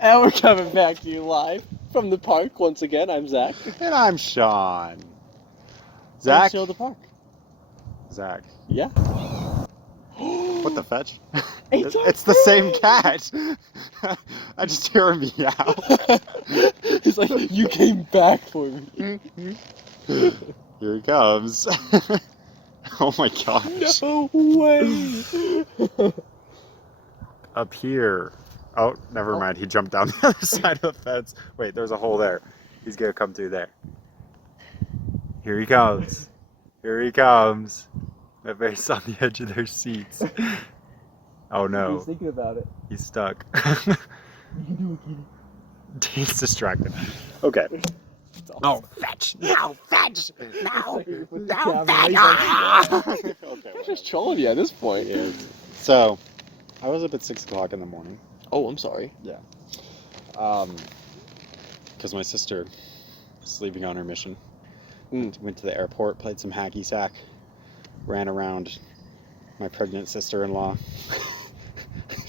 And we're coming back to you live from the park once again. I'm Zach. And I'm Sean. I'm Zach? still at the park. Zach. Yeah. What the fetch? It's the same cat. I just hear him meow. He's like, you came back for me. Here he comes. Oh my gosh. No way. Up here. Oh, never mind. He jumped down the other side of the fence. Wait, there's a hole there. He's gonna come through there. Here he comes. Here he comes. Everybody's on the edge of their seats. Oh no. He's thinking about it. He's stuck. You can do it, Kitty. He's distracted. Okay. No, fetch! No, fetch! No! No, fetch! Okay, I'm just trolling you at this point. Yeah. So, I was up at 6 o'clock in the morning. Oh, I'm sorry. Yeah. Because my sister was leaving on her mission. Went to the airport, played some hacky sack, ran around my pregnant sister-in-law,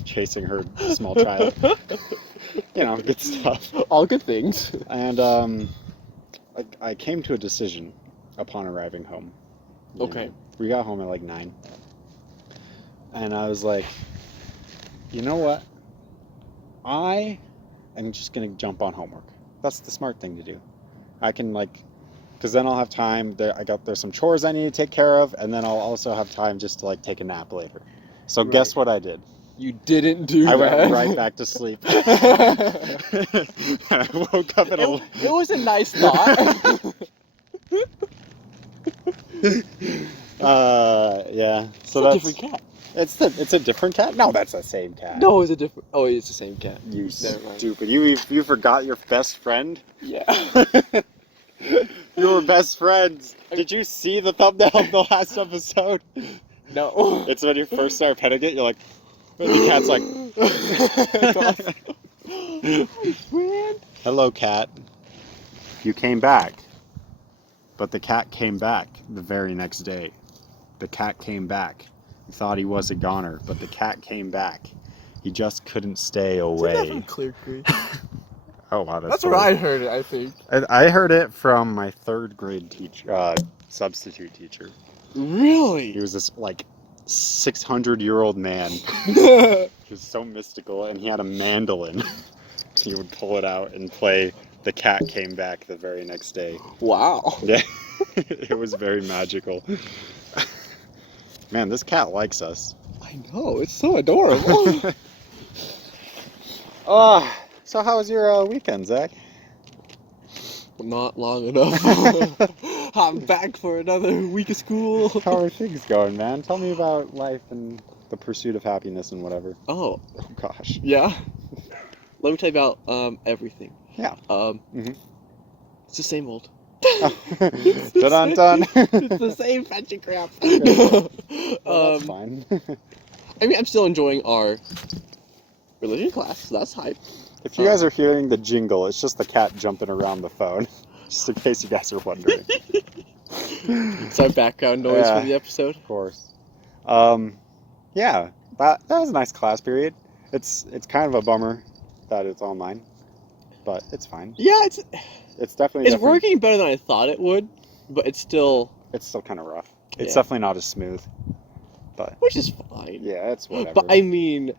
chasing her small child. You know, good stuff. All good things. And I came to a decision upon arriving home. Okay. You know, we got home at like 9. And I was like, you know what? I am just going to jump on homework. That's the smart thing to do. I can because then I'll have time. There's some chores I need to take care of, and then I'll also have time just to take a nap later. So Right. Guess what I did? You didn't do that. I went right back to sleep. I woke up at It was a nice thought. Yeah. So It's a that's different cat. It's a different cat? No, that's the same cat. No, it's a different. Oh, it's the same cat. You Never mind. stupid. You forgot your best friend? Yeah. You were best friends. Did you see the thumbnail of the last episode? No. It's when you first start petting it, you're like, and the cat's like, hello, cat. You came back. But the cat came back the very next day. The cat came back. You thought he was a goner, but the cat came back. He just couldn't stay away. Clear Creek. Oh wow, That's where I heard it, I think. I heard it from my 3rd grade teacher, substitute teacher. Really? He was this 600-year-old man. He was so mystical, and he had a mandolin. He would pull it out and play "The Cat Came Back" the very next day. Wow. Yeah, it was very magical. Man, this cat likes us. I know, it's so adorable. So how was your weekend, Zach? Not long enough. I'm back for another week of school. How are things going, man? Tell me about life and the pursuit of happiness and whatever. Oh gosh. yeah. Let me tell you about everything. Yeah. It's the same old. Dun dun. It's the same fetching crap. Well, that's fine. I mean, I'm still enjoying our religion class, so that's hype. If you guys are hearing the jingle, it's just the cat jumping around the phone. Just in case you guys are wondering. It's our background noise for the episode. Of course. Yeah, that was a nice class period. It's kind of a bummer that it's online, but it's fine. Yeah, It's definitely different. working better than I thought it would, but it's still kind of rough. It's Yeah. definitely not as smooth, but which is fine. yeah, it's whatever. But I mean,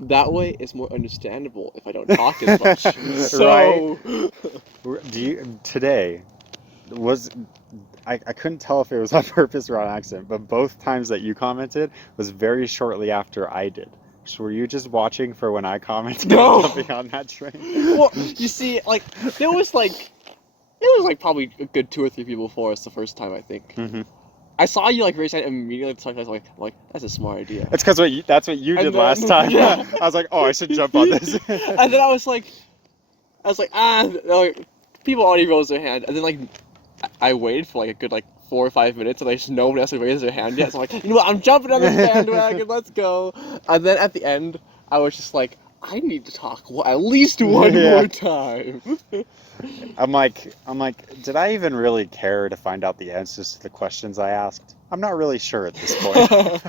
that way it's more understandable if I don't talk as much. So, Today I couldn't tell if it was on purpose or on accident, but both times that you commented was very shortly after I did. So were you just watching for when I commented No. and jumping on that train? well, you see, there was probably a good 2 or 3 people before us the first time, I think. Mm-hmm. I saw you raise your hand immediately. I was like, that's a smart idea. It's because that's what you did And then- last time. yeah. I was like, oh, I should jump on this. And then I was like, people already rose their hand, and then I waited for a good 4 or 5 minutes, and no one else had raised their hand yet. So I'm like, you know what, I'm jumping on this bandwagon, let's go. And then at the end, I was just like, I need to talk at least one more time. I'm like, did I even really care to find out the answers to the questions I asked? I'm not really sure at this point.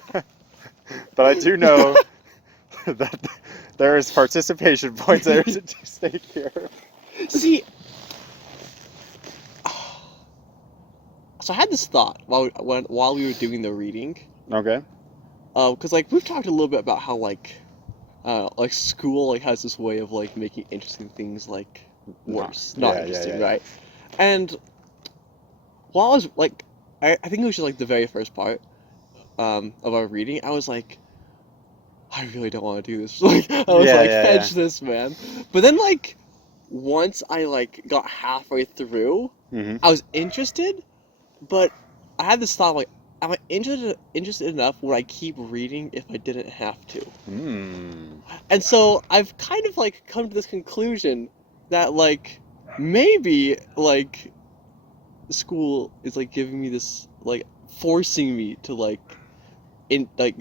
But I do know that There's participation points there to state here. See, so I had this thought while we were doing the reading, Okay. because like we've talked a little bit about how like school like has this way of like making interesting things like worse, not interesting, right? And while I was like, I think it was just like the very first part of our reading, I was like, I really don't want to do this. Like I was fetch this, man. But then like once I like got halfway through, I was interested, but I had this thought like, am I interested enough would I keep reading if I didn't have to? And so I've kind of like come to this conclusion that like maybe like school is like giving me this like forcing me to like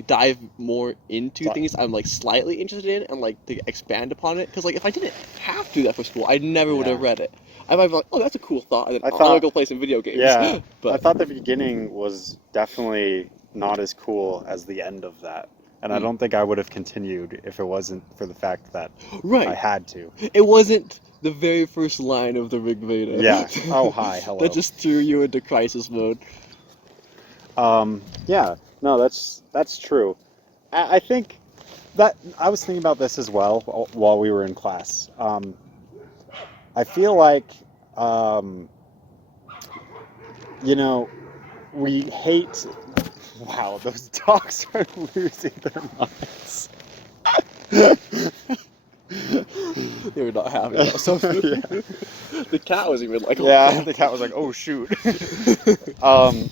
dive more into things I'm like slightly interested in and like to expand upon it, because like if I didn't have to do that for school I never would have read it. I might be like, oh, that's a cool thought, and then I'm gonna go play some video games. Yeah, but I thought the beginning was definitely not as cool as the end of that, and I don't think I would have continued if it wasn't for the fact that I had to. It wasn't the very first line of the Rig Veda. Yeah. Oh, hi, hello. That just threw you into crisis mode. Yeah. No, that's true. I think that I was thinking about this as well while we were in class. I feel like, you know, we hate. Wow, those dogs are losing their minds. They were not happy about something. Yeah. The cat was even like, yeah, the cat was like, oh shoot. I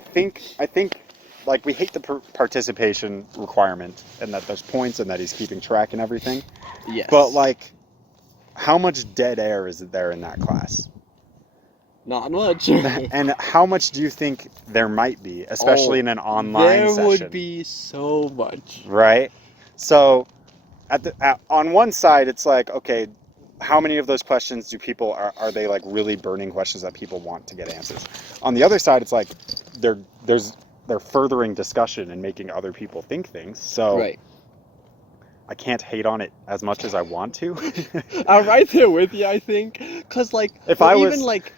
think like we hate the participation requirement and that there's points and that he's keeping track and everything. Yes. But like, how much dead air is there in that class? Not much. And how much do you think there might be, especially in an online session? There would be so much. Right? So on one side, it's like, okay, how many of those questions do people, are they like really burning questions that people want to get answers? On the other side, it's like they're furthering discussion and making other people think things. So I can't hate on it as much as I want to. I'm right there with you, I think. Because, like, if I was... even, like,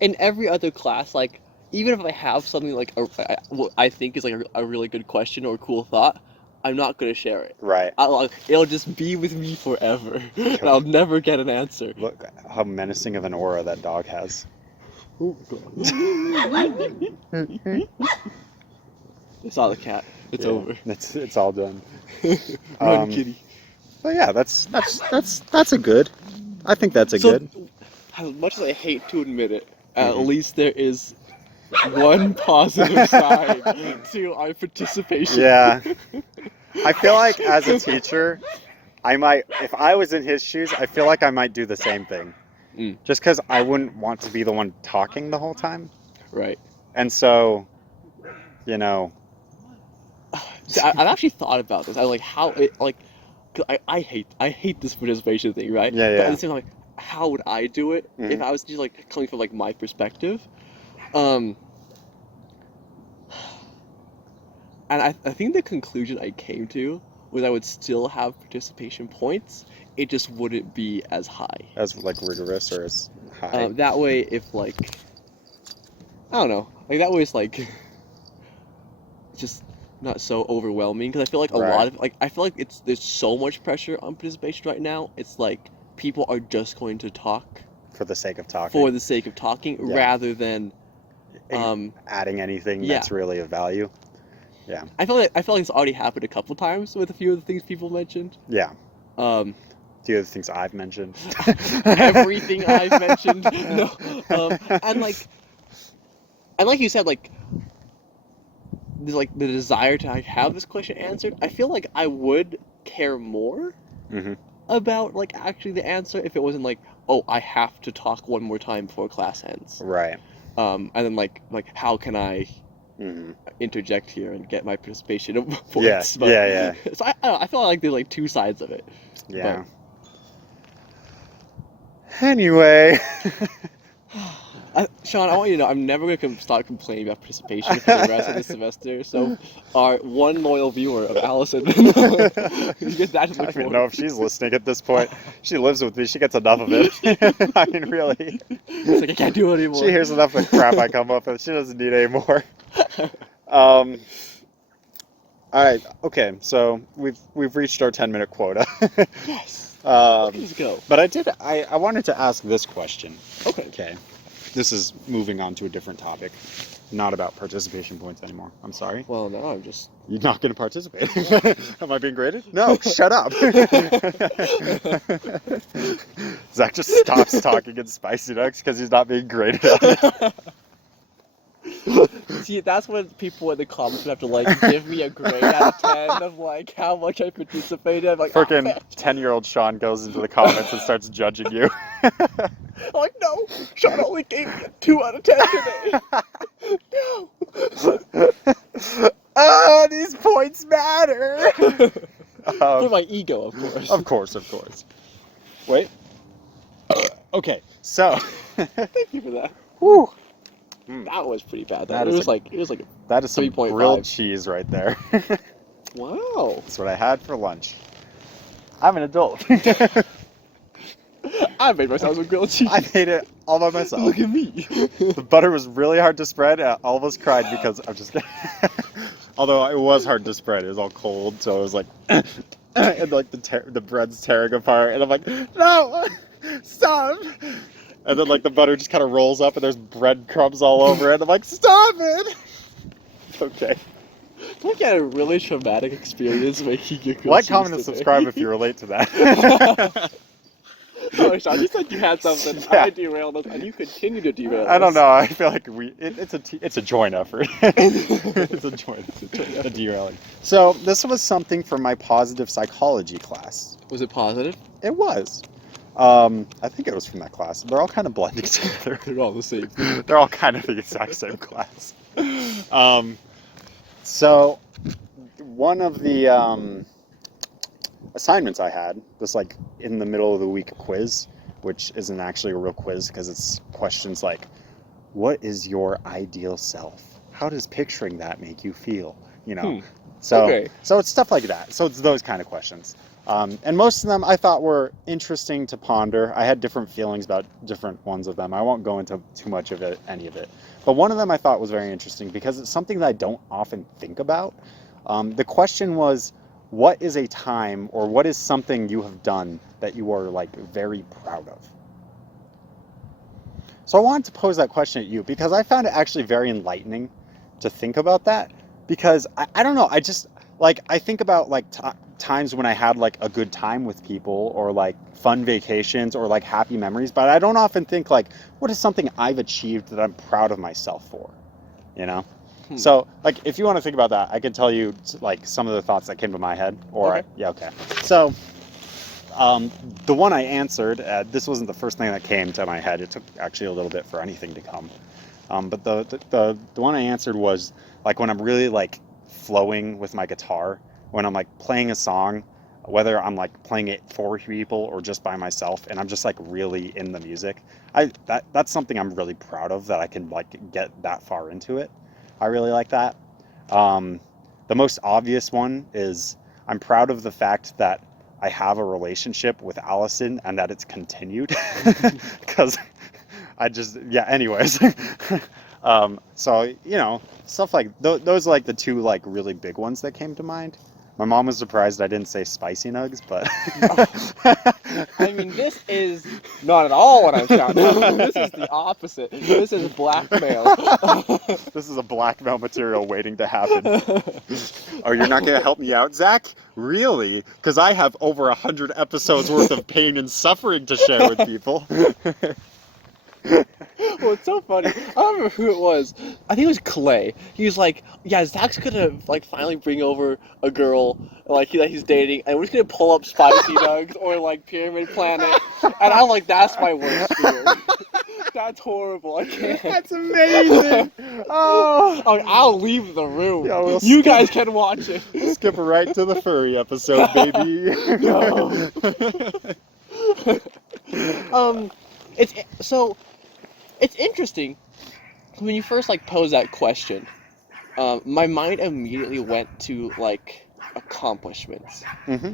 in every other class, like, even if I have something, like, what I think is, like, a really good question or a cool thought, I'm not going to share it. Right. It'll just be with me forever. And I'll never get an answer. Look how menacing of an aura that dog has. Oh, God. It's not the cat. It's over. It's all done. Run, kitty. But yeah, that's a good. I think that's a good. As much as I hate to admit it, at least there is one positive side to our participation. Yeah. I feel like as a teacher, I might, if I was in his shoes, I feel like I might do the same thing. Just because I wouldn't want to be the one talking the whole time. Right. And so, you know. I've actually thought about this. I like how it like. Cause I hate this participation thing, right? Yeah. But at the same time, like, how would I do it if I was just like coming from like my perspective? And I think the conclusion I came to was I would still have participation points. It just wouldn't be as high. As like rigorous or as high. That way, if like, I don't know, like that way it's like just not so overwhelming, because I feel like a lot of I feel like there's so much pressure on participation right now. It's like people are just going to talk for the sake of talking. Rather than adding anything that's really of value. Yeah. I feel like it's already happened a couple times with a few of the things people mentioned. Yeah. The other things I've mentioned. Everything I've mentioned. No. And like you said, like there's like the desire to have this question answered. I feel like I would care more about like actually the answer if it wasn't like, oh, I have to talk one more time before class ends. Right. And then like how can I interject here and get my participation points? Yeah. So I feel like there's like two sides of it. Yeah. Anyway. Sean, I want you to know I'm never going to start complaining about participation for the rest of the semester. So, our one loyal viewer of Allison, you get that to I look don't even forward know if she's listening at this point. She lives with me. She gets enough of it. I mean, really. It's like I can't do it anymore. She hears enough of the crap I come up with. She doesn't need any more. All right. Okay. So we've reached our 10-minute quota. Yes. Um, Let's go. but I wanted to ask this question. Okay. Okay. This is moving on to a different topic. Not about participation points anymore. I'm sorry. Well, no, I'm just. You're not going to participate. Am I being graded? No, shut up. Zach just stops talking in Spicy Nuggs because he's not being graded on it. See, that's when people in the comments would have to like give me a grade out of 10 of like how much I participated. I'm like, Freaking 10-year-old Sean goes into the comments and starts judging you. I'm like, no, Sean only gave me a 2 out of 10 today. No. Oh, these points matter. For my ego, of course. Of course, of course. Wait. Okay, so. Thank you for that. Whew. That was pretty bad. That It is was like That is some 3.5. grilled cheese right there. Wow. That's what I had for lunch. I'm an adult. I made myself some grilled cheese. I made it all by myself. Look at me. The butter was really hard to spread. I almost cried because I'm just kidding. Although it was hard to spread. It was all cold, so it was like, and like the bread's tearing apart, and I'm like, no, stop. And then like the butter just kind of rolls up, and there's breadcrumbs all over it. I'm like, stop it. Okay. Don't get a really traumatic experience making your grilled Like, cheese comment, and today. subscribe if you relate to that. Sorry, Sean, you said you had something. Yeah. I derailed us, and you continue to derail us. I don't know. I feel like it's a joint effort. It's a joint a derailing. So this was something from my positive psychology class. Was it positive? It was. I think it was from that class. They're all kind of blended together. They're all the same. They're all kind of the exact same class. So one of the assignments I had, this like in the middle of the week quiz, which isn't actually a real quiz because it's questions like, what is your ideal self? How does picturing that make you feel? You know, so it's stuff like that. So it's those kind of questions. And most of them I thought were interesting to ponder. I had different feelings about different ones of them. I won't go into too much of it, any of it. But one of them I thought was very interesting because it's something that I don't often think about. The question was, what is a time or what is something you have done that you are like very proud of? So I wanted to pose that question at you because I found it actually very enlightening to think about that, because I don't know, I just like, I think about like times when I had like a good time with people or like fun vacations or like happy memories, but I don't often think like, what is something I've achieved that I'm proud of myself for, you know? So, like, if you want to think about that, I can tell you, like, some of the thoughts that came to my head. Or, okay. Okay. So, the one I answered, this wasn't the first thing that came to my head. It took actually a little bit for anything to come. But the one I answered was, like, when I'm really, like, flowing with my guitar, when I'm, like, playing a song, whether I'm, like, playing it for people or just by myself, and I'm just, like, really in the music. That's something I'm really proud of, that I can, like, get that far into it. I really like that. The most obvious one is I'm proud of the fact that I have a relationship with Allison and that it's continued. Because anyways. So, you know, stuff like those are like the two like really big ones that came to mind. My mom was surprised I didn't say Spicy Nuggs, but... I mean, this is not at all what I'm shouting. This is the opposite. This is blackmail. This is a blackmail material waiting to happen. Oh, you're not going to help me out, Zach? Really? Because I have over 100 episodes worth of pain and suffering to share with people. Well, it's so funny. I don't remember who it was. I think it was Clay. He was like, yeah, Zach's gonna like finally bring over a girl like he's dating, and we're just gonna pull up Spicy Nuggs or like Pyramid Planet. And I'm like, that's my worst fear. That's horrible. I can't. That's amazing. Oh, I'll leave the room. Yeah, you guys can watch it. We'll skip right to the furry episode, baby. No. So It's interesting when you first like pose that question. My mind immediately went to like accomplishments, Mm-hmm.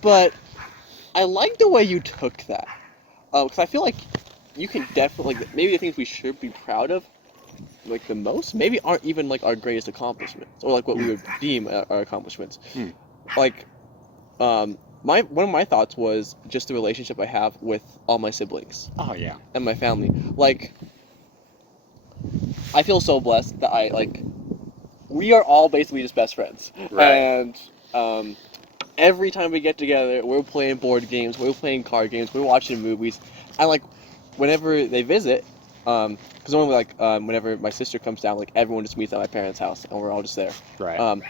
but I like the way you took that. Because I feel like you can definitely like maybe the things we should be proud of like the most maybe aren't even like our greatest accomplishments or like what we would deem our accomplishments. Hmm. Like my one of my thoughts was just the relationship I have with all my siblings Oh yeah. and my family. Like I feel so blessed that I like we are all basically just best friends. Right. And every time we get together, we're playing board games, we're playing card games, we're watching movies, and like whenever they visit, because normally like whenever my sister comes down, like everyone just meets at my parents' house, and we're all just there. Right.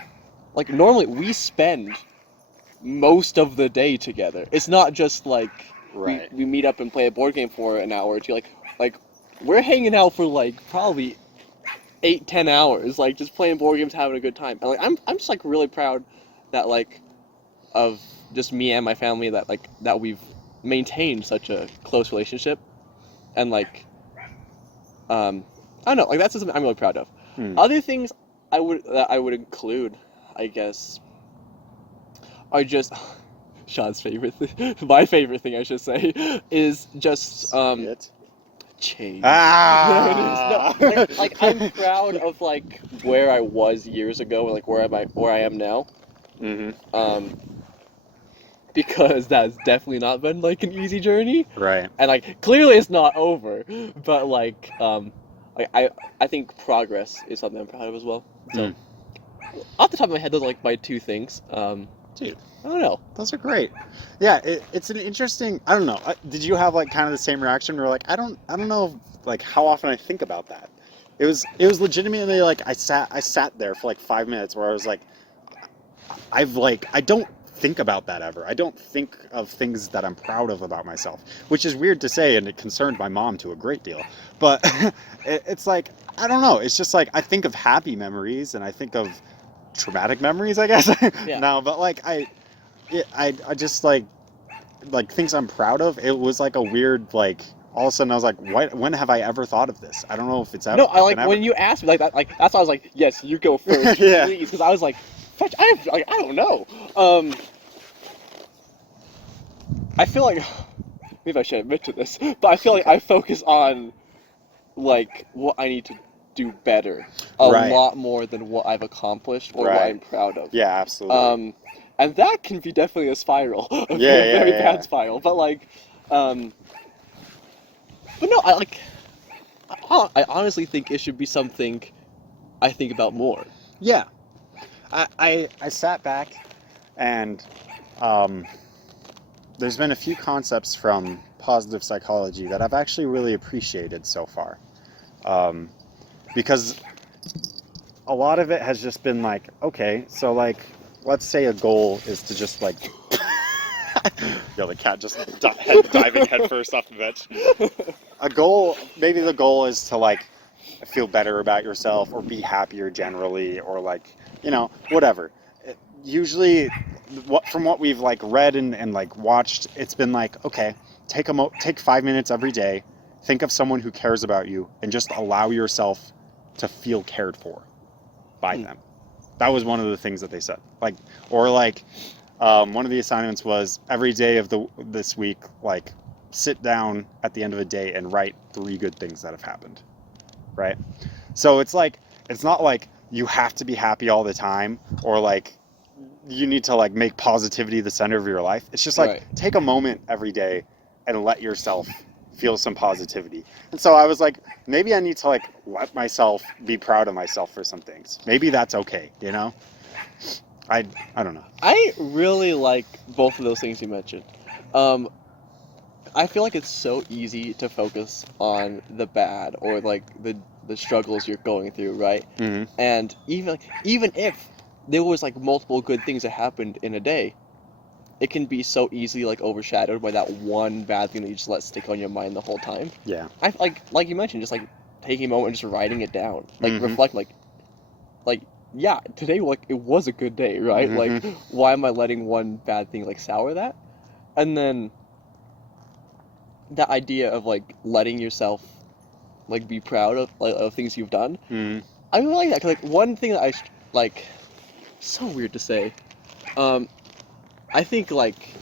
Like normally we spend most of the day together. It's not just like Right. we meet up and play a board game for an hour or two. Like we're hanging out for like probably 8-10 hours, like just playing board games, having a good time. And like I'm just like really proud that like of just me and my family that like that we've maintained such a close relationship and like I don't know, like that's something I'm really proud of. Hmm. Other things I would include, I guess, are just Sean's favorite my favorite thing I should say is just It. change. There it is. No, Ah. like I'm proud of like where I was years ago and like where I am now. Mm-hmm. Because that's definitely not been like an easy journey. Right. And like clearly it's not over. But like I think progress is something I'm proud of as well. So off the top of my head those are like my two things. Dude, I don't know. those are great. Yeah, it's an interesting. I don't know. Did you have like kind of the same reaction? Where like I don't know like how often I think about that. It was legitimately like I sat there for like 5 minutes where I was like, I don't think about that ever. I don't think of things that I'm proud of about myself, which is weird to say, and it concerned my mom to a great deal. But it's like I don't know. It's just like I think of happy memories and I think of traumatic memories, I guess. Yeah. No, but like I just like things I'm proud of. It was like a weird like. All of a sudden, I was like, when have I ever thought of this? I don't know if it's ever. No, I like been ever. when you asked me like that, like that's why I was like, yes, you go first, Yeah. please, because I was like, fetch, I don't know. I feel like maybe I should admit to this, but I feel like I focus on like what I need to do better a Right. lot more than what I've accomplished or what Right. I'm proud of. Yeah, absolutely. And that can be definitely a spiral, a Yeah, very yeah. bad spiral. But like, but no, I like, I honestly think it should be something I think about more. Yeah. I sat back and there's been a few concepts from positive psychology that I've actually really appreciated so far. Because a lot of it has just been like, okay, so like, let's say a goal is to just like, yo, the cat just diving headfirst off the bench. A goal, maybe the goal is to like feel better about yourself or be happier generally or like, whatever. Usually from what we've like read and like watched, it's been like, okay, take 5 minutes every day, think of someone who cares about you and just allow yourself to feel cared for by them. That was one of the things that they said. Like, or like, one of the assignments was every day of this week, like sit down at the end of a day and write 3 good things that have happened. Right? So it's like, it's not like you have to be happy all the time or like you need to like make positivity the center of your life. It's just like, Right. take a moment every day and let yourself feel some positivity. And so I was like, maybe I need to like let myself be proud of myself for some things. Maybe that's okay, I don't know. I really like both of those things you mentioned. I feel like it's so easy to focus on the bad or like the struggles you're going through, right? Mm-hmm. And even if there was like multiple good things that happened in a day, it can be so easily like overshadowed by that one bad thing that you just let stick on your mind the whole time. Yeah. I like you mentioned, just like taking a moment and just writing it down, like Mhm. reflect, like yeah, today like it was a good day, right? Mhm. Like why am I letting one bad thing like sour that? And then that idea of like letting yourself like be proud of things you've done. Mm. I really like that. 'Cause, like one thing that like, so weird to say. I think like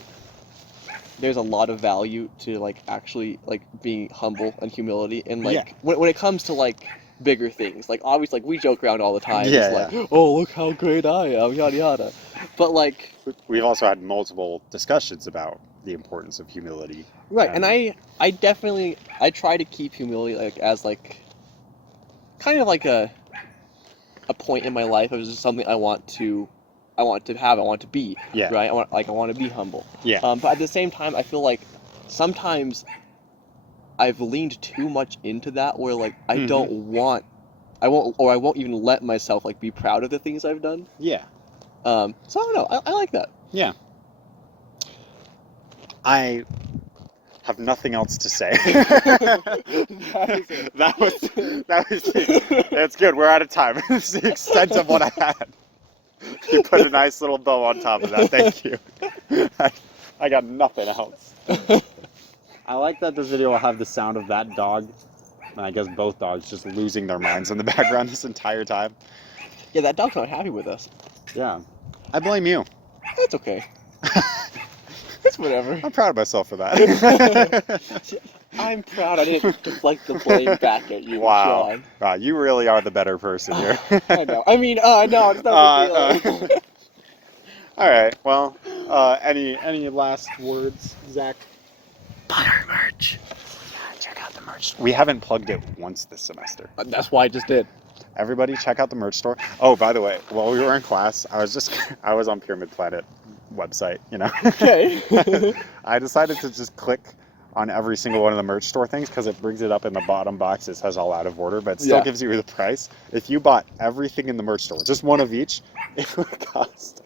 there's a lot of value to like actually like being humble and humility, and like Yeah. when it comes to like bigger things. Like obviously like we joke around all the time. Yeah, It's like, oh, look how great I am, yada yada. But like, We've also had multiple discussions about the importance of humility. right, and I definitely I try to keep humility like as like kind of like a point in my life of just something I want to have, I want to be. Yeah. Right? I want to be humble. Yeah. But at the same time I feel like sometimes I've leaned too much into that where like I won't even let myself like be proud of the things I've done. Yeah. So I don't know. I like that. Yeah. I have nothing else to say. That was it's good. We're out of time. It's the extent of what I had. You put a nice little bow on top of that. Thank you. I got nothing else. I like that this video will have the sound of that dog, and I guess both dogs, just losing their minds in the background this entire time. Yeah, that dog's not happy with us. Yeah. I blame you. That's okay. It's whatever. I'm proud of myself for that. I'm proud I didn't deflect the blame back at you, Wow. Sean. Wow, you really are the better person here. I know. I mean, no, it's not a big deal. All right. Well, any last words, Zach? Buy our merch. Yeah, check out the merch. We haven't plugged it once this semester. That's why I just did. Everybody, check out the merch store. Oh, by the way, while we were in class, I was on Pyramid Planet website. You know. Okay. I decided to just click on every single one of the merch store things because it brings it up in the bottom box. It says all out of order, but it still gives you the price. If you bought everything in the merch store, just one of each, it would cost.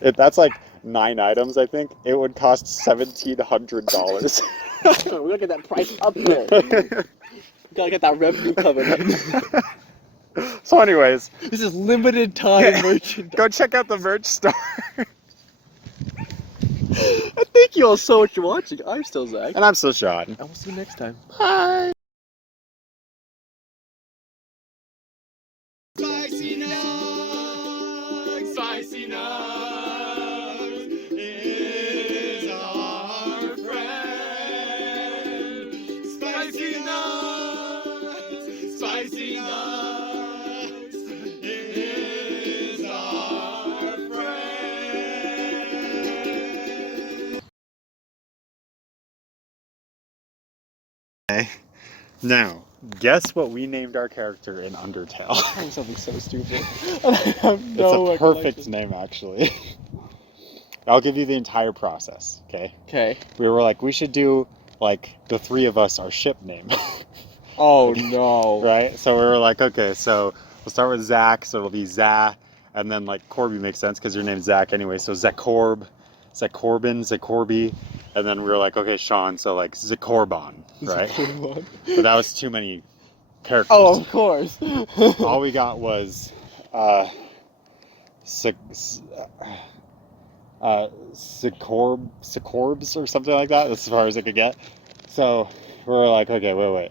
That's like 9 items, I think. It would cost $1,700. We gotta get that price up there. We gotta get that revenue coming. So, anyways, this is limited time merchandise. Go check out the merch store. Thank you all so much for watching. I'm still Zach. And I'm still Sean. And we'll see you next time. Bye. Spicy Nuggs, Spicy Nuggs is our friend. Spicy Nuggs, Spicy Nuggs is our friend. Now, guess what we named our character in Undertale? Something so stupid. I have no It's a perfect name, actually. I'll give you the entire process, okay? Okay. We were like, we should do, like, the three of us, our ship name. Oh, no. Right? So we were like, okay, so we'll start with Zach, so it'll be Zah, and then, like, Corby makes sense because your name's Zach anyway, so Zacorb, Zacorby, and then we were like, okay, Sean, so, like, Zacorbon, right? But that was too many characters. Oh, of course. All we got was Sicorbs or something like that, as far as I could get. So we were like, okay, wait.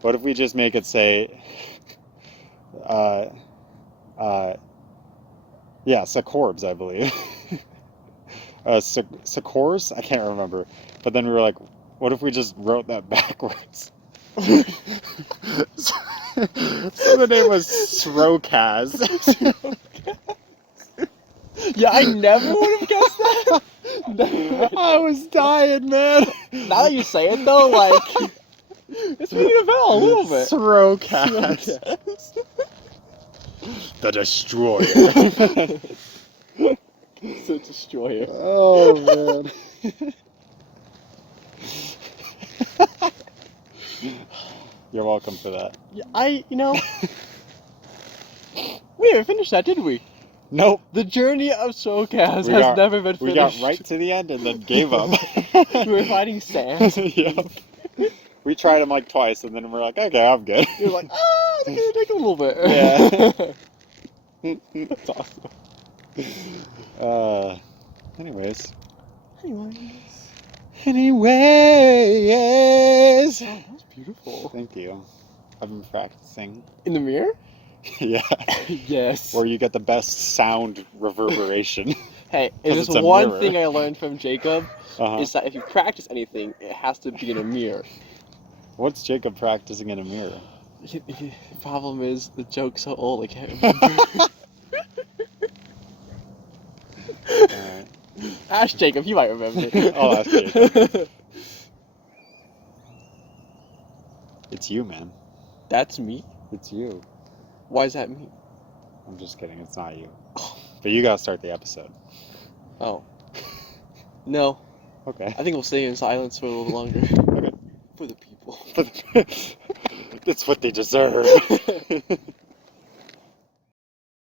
What if we just make it say, Sicorbs, I believe. Sicors? I can't remember. But then we were like, what if we just wrote that backwards? So the name was Srokaz. Yeah, I never would have guessed that. I was dying, man. Now that you say it, though, like, it's ringing a bell a little bit. Srokaz. The Destroyer. It's a destroyer. Oh, man. You're welcome for that. Yeah, we haven't finished that, did we? Nope. The journey of Srokaz We has got- never been finished. We got right to the end and then gave up. We were finding sand. Yep. We tried them like twice and then we're like, okay, I'm good. You're like, it's gonna take a little bit. Yeah. That's awesome. Anyways. Anyways. Oh, That was beautiful. Thank you. I've been practicing. In the mirror? Yeah. Yes. Where you get the best sound reverberation. Hey, if 'Cause there's it's a one mirror. thing I learned from Jacob, Uh-huh. is that if you practice anything, it has to be in a mirror. What's Jacob practicing in a mirror? The problem is, the joke's so old, I can't remember. Alright. Ask Jacob, he might remember. I'll ask Jacob. It's you, man. That's me? It's you. Why is that me? I'm just kidding. It's not you. But you gotta start the episode. Oh. No. Okay. I think we'll stay in silence for a little longer. Okay. For the people. That's what they deserve.